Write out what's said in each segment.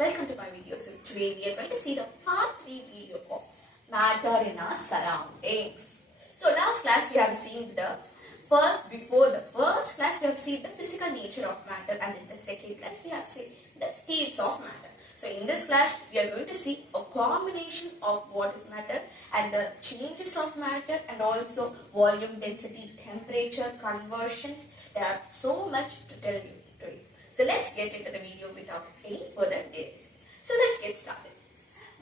welcome to my video. So today we are going to see the part 3 video of matter in our surroundings. So last class we have seen before the first class we have seen the physical nature of matter, and in the second class we have seen the states of matter. So in this class we are going to see a combination of what is matter and the changes of matter, and also volume, density, temperature, conversions. There are so much to tell you today. So let's get into the video without any further delays. So let's get started.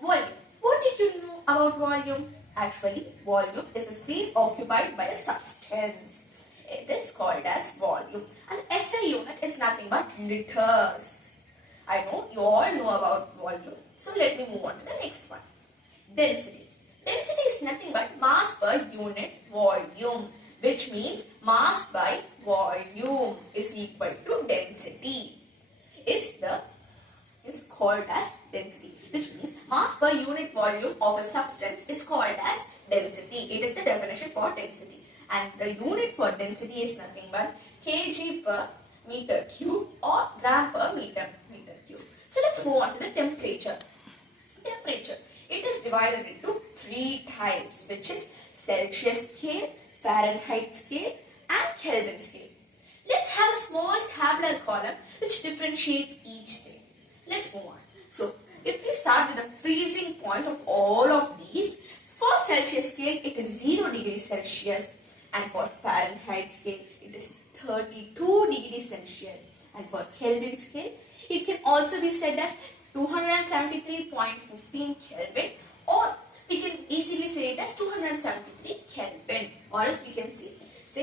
Volume. What did you know about volume? Actually, volume is the space occupied by a substance. It is called as volume. And SI unit is nothing but liters. I know you all know about volume. So let me move on to the next one. Density. Density is nothing but mass per unit volume, which means mass by volume is equal to density. Is called as density, which means mass per unit volume of a substance is called as density. It is the definition for density, and the unit for density is nothing but kg per meter cube or gram per meter cube. So let's move on to the temperature. Temperature. It is divided into 3 types, which is Celsius scale, Fahrenheit scale, and Kelvin scale. Let's have a small tabular column which differentiates each thing. Let's move on. So, if we start with the freezing point of all of these, for Celsius scale it is 0 degrees Celsius, and for Fahrenheit scale it is 32 degrees Celsius, and for Kelvin scale it can also be said as 273.15 Kelvin, or we can easily say it as 273 Kelvin, or else we can say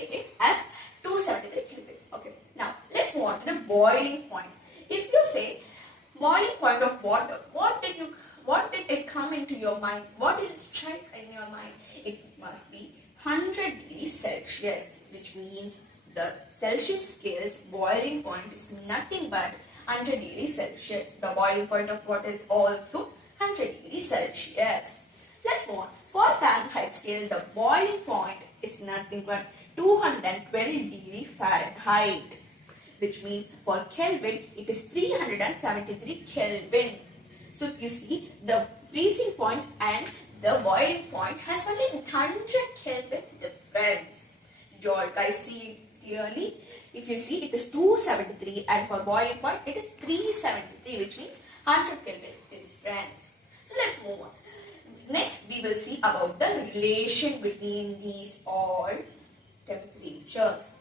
it as 273 Kelvin. Okay, now let's move on to the boiling point. If you say boiling point of water, what did it come into your mind? What did it strike in your mind? It must be 100 degrees Celsius, which means the Celsius scale's boiling point is nothing but 100 degrees Celsius. The boiling point of water is also 100 degrees Celsius. Let's move on. For Fahrenheit scale, the boiling point is nothing but 212 degree Fahrenheit, which means for Kelvin it is 373 Kelvin. So if you see, the freezing point and the boiling point has only 100 Kelvin difference. You all guys see it clearly. If you see, it is 273, and for boiling point it is 373, which means 100 Kelvin difference. So let's move on. Next we will see about the relation between these all temperatures.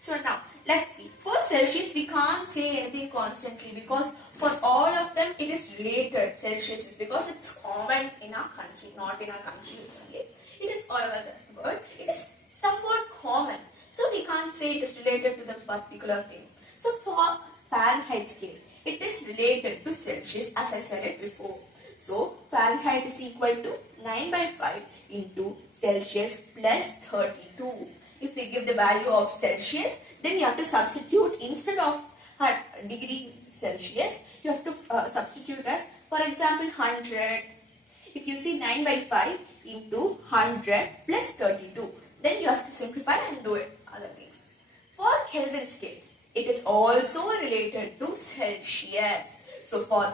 So now let's see. For Celsius we can't say anything constantly, because for all of them it is related. Celsius is because it's common in our country, not in our country only. It is all over the world. It is somewhat common. So we can't say it is related to the particular thing. So for Fahrenheit scale, it is related to Celsius, as I said it before. So Fahrenheit is equal to 9 by 5 into Celsius plus 32. If they give the value of Celsius, then you have to substitute, instead of degrees Celsius, you have to substitute as, for example, 100. If you see 9 by 5 into 100 plus 32, then you have to simplify and do it other things. For Kelvin scale, it is also related to Celsius. So for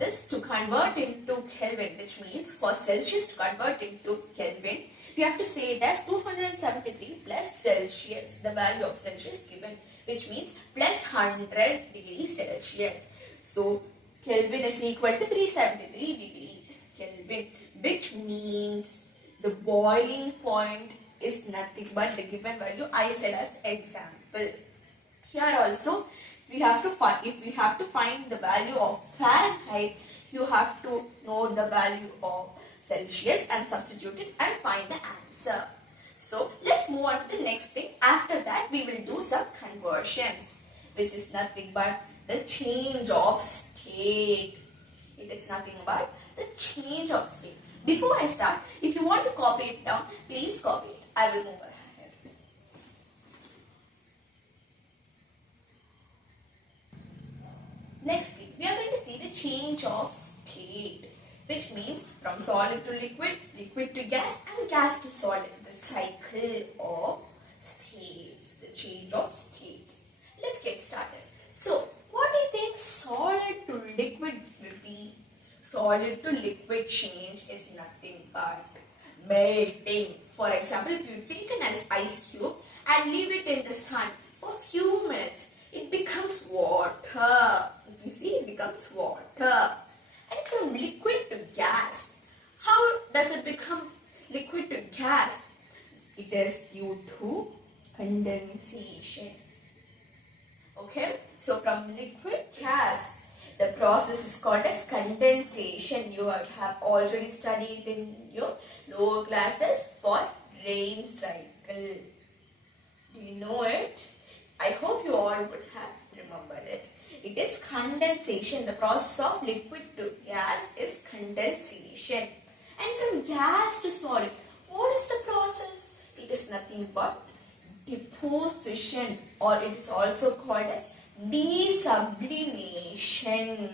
this to convert into Kelvin, which means for Celsius to convert into Kelvin, we have to say it as 273 plus Celsius, the value of Celsius given, which means plus 100 degrees Celsius. So Kelvin is equal to 373 degrees Kelvin, which means the boiling point is nothing but the given value I said as example. Here also we have to find, if we have to find the value of Fahrenheit, you have to know the value of Celsius and substitute it and find the answer. So let's move on to the next thing. After that we will do some conversions, which is nothing but the change of state. It is nothing but the change of state. Before I start, if you want to copy it down, please copy it. I will move ahead. Next thing, we are going to see the change of state, which means from solid to liquid, liquid to gas, and gas to solid. The cycle of states, the change of states. Let's get started. So, what do you think solid to liquid solid to liquid change is nothing but melting. For example, if you take an ice cube and leave it in the sun for few minutes, it becomes water. You see, it becomes water. And from liquid to gas, how does it become liquid to gas? It is due to condensation. Okay, so from liquid gas, the process is called as condensation. You have already studied in your lower classes for rain cycle. Do you know it? I hope you all would have remembered it. It is condensation. The process of liquid to gas is condensation. And from gas to solid, what is the process? It is nothing but deposition, or it is also called as desublimation.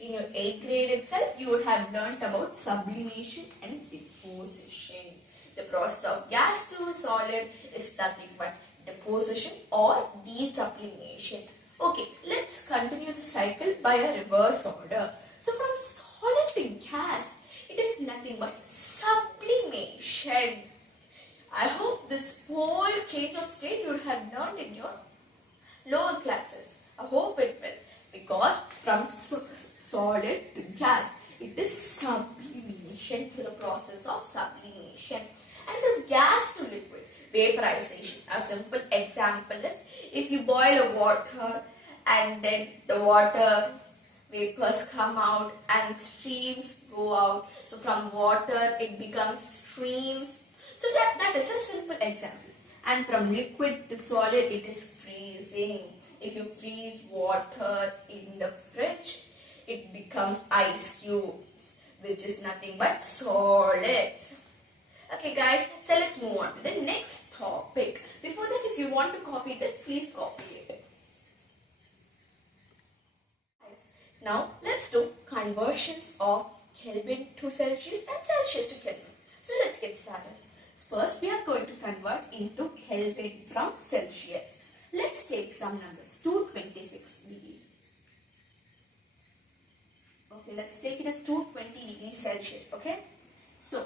In your 8th grade itself, you would have learnt about sublimation and deposition. The process of gas to solid is nothing but deposition or desublimation. Okay, let's continue the cycle by a reverse order. So from solid to gas, it is nothing but sublimation. I hope this whole change of state you would have learned in your lower classes. I hope it will, because from solid to gas, it is sublimation, through the process of sublimation. And from gas to liquid, vaporization. A simple example is, if you boil a water and then the water vapors come out and streams go out. So from water it becomes streams. So that is a simple example. And from liquid to solid, it is freezing. If you freeze water in the fridge, it becomes ice cubes, which is nothing but solids. Okay guys, so let's move on to the next topic. Before that, if you want to copy this, please copy it. Now let's do conversions of Kelvin to Celsius and Celsius to Kelvin. So let's get started. First, we are going to convert into Kelvin from Celsius. Let's take some numbers. 226 degrees. Okay, let's take it as 220 degrees Celsius. Okay. So,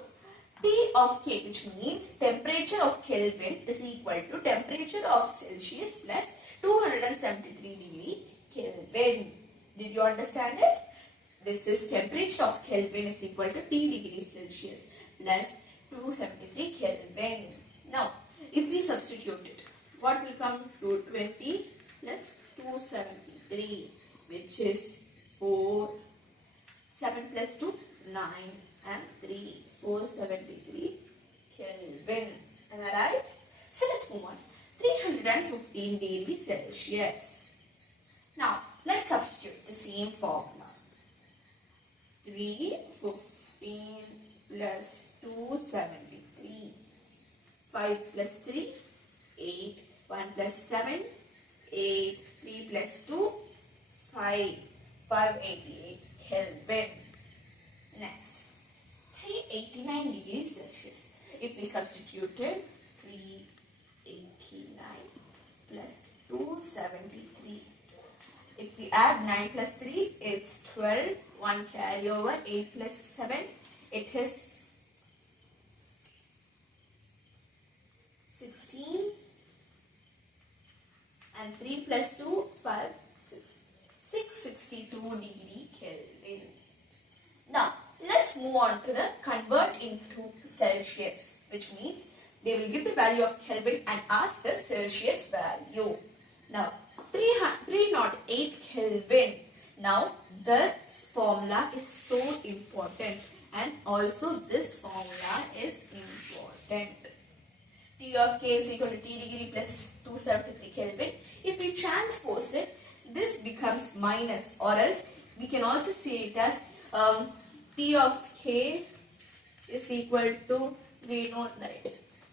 T of K, which means temperature of Kelvin, is equal to temperature of Celsius plus 273 degree Kelvin. Did you understand it? This is temperature of Kelvin is equal to T degrees Celsius plus 273 Kelvin. Now, if we substitute it, what will come? 220 plus 273, which is 4, 7 plus 2, 9 and 3, 473 Kelvin. Am I right? So let's move on. 315 degrees Celsius. Now, let's substitute the same formula. 315 plus 273. 5 plus 3, 8. 1 plus 7, 8. 3 plus 2, 5. 588 Kelvin. Next, 389 degrees Celsius. If we substituted 389 plus 273. If we add 9 plus 3, it's 12. 1 carry over. 8 plus 7, it is 16. And 3 plus 2, 5, 6. 662 degree Kelvin. Now, let's move on to the convert into Celsius, which means they will give the value of Kelvin and ask the Celsius value. Now, 308 Kelvin. Now, this formula is so important, and also this formula is important. T of K is equal to T degree plus 273 Kelvin. If we transpose it, this becomes minus, or else we can also say it as T of K is equal to, we know that,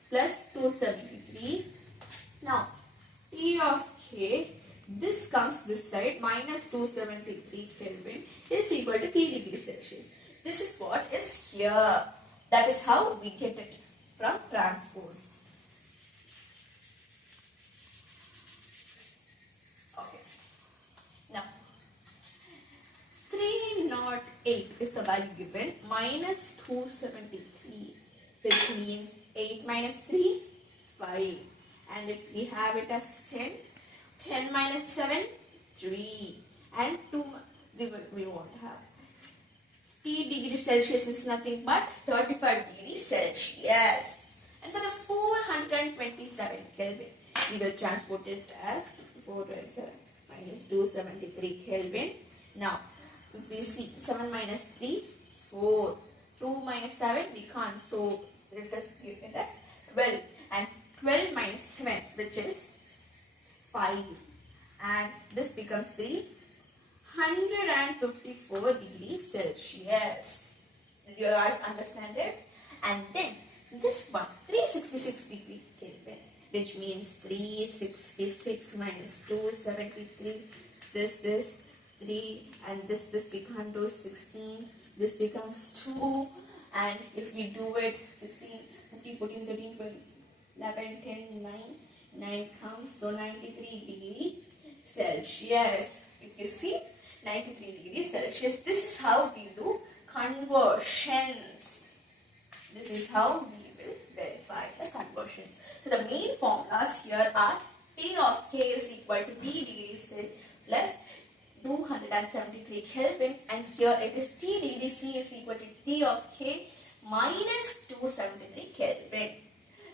plus 273. Now, T of K, this comes this side, minus 273 Kelvin is equal to T degree Celsius. This is what is here. That is how we get it from transpose. Okay. Now, 308 8 is the value given, minus 273, which means 8 minus 3, 5. And if we have it as 10, 10 minus 7, 3. And 2, we won't have. T degree Celsius is nothing but 35 degrees Celsius. And for the 427 Kelvin, we will transport it as 427 minus 273 Kelvin. Now, if we see 7 minus 3, 4. 2 minus 7, we can't. So, let us give it as 12. And 12 minus 7, which is 5. And this becomes the 154 degrees Celsius. Did you guys understand it? And then this one, 366 degree Kelvin, which means 366 minus 273. This 3, and this becomes 16. This becomes 2. And if we do it, 16, 15, 14, 13, 12, 11, 10, 9. 9 comes, so 93 degrees Celsius. If you see, 93 degrees Celsius. This is how we do conversions. This is how we will verify the conversions. So the main formulas here are T of K is equal to T degrees C plus 273 Kelvin, and here it is T degree C is equal to T of K minus 273 Kelvin.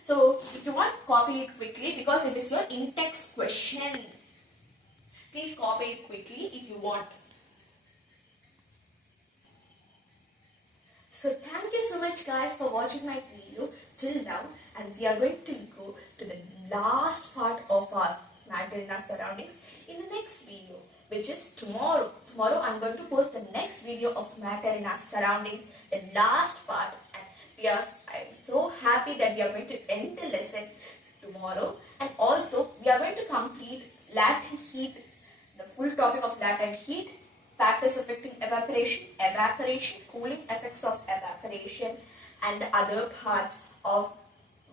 So if you want, copy it quickly because it is your in-text question. Please copy it quickly if you want. So thank you so much guys for watching my video till now, and we are going to go to the last part of our matter in our surroundings in the next video, which is tomorrow. Tomorrow I'm going to post the next video of matter in our surroundings, the last part, and I'm so happy that we are going to end the lesson tomorrow, and also we are going to complete latent heat, the full topic of latent heat, factors affecting evaporation, cooling effects of evaporation, and the other parts of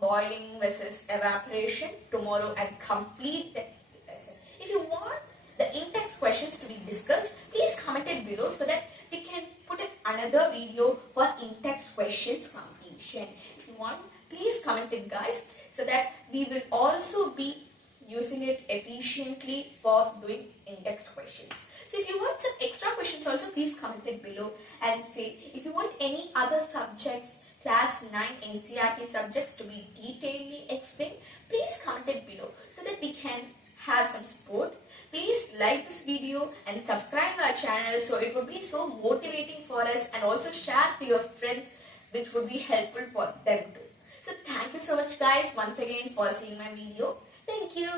boiling versus evaporation tomorrow, and complete the lesson. If you want the in-text questions to be discussed, please comment it below so that we can put in another video for in-text questions completion. If you want, please comment it guys, so that we will also be using it efficiently for doing in-text questions. So if you want some extra questions also, please comment it below and say. If you want any other subjects, class 9 NCERT subjects to be detailedly explained, please comment it below so that we can have some support. Please like this video and subscribe to our channel, so it would be so motivating for us, and also share to your friends, which would be helpful for them too. So thank you so much guys once again for seeing my video. Thank you.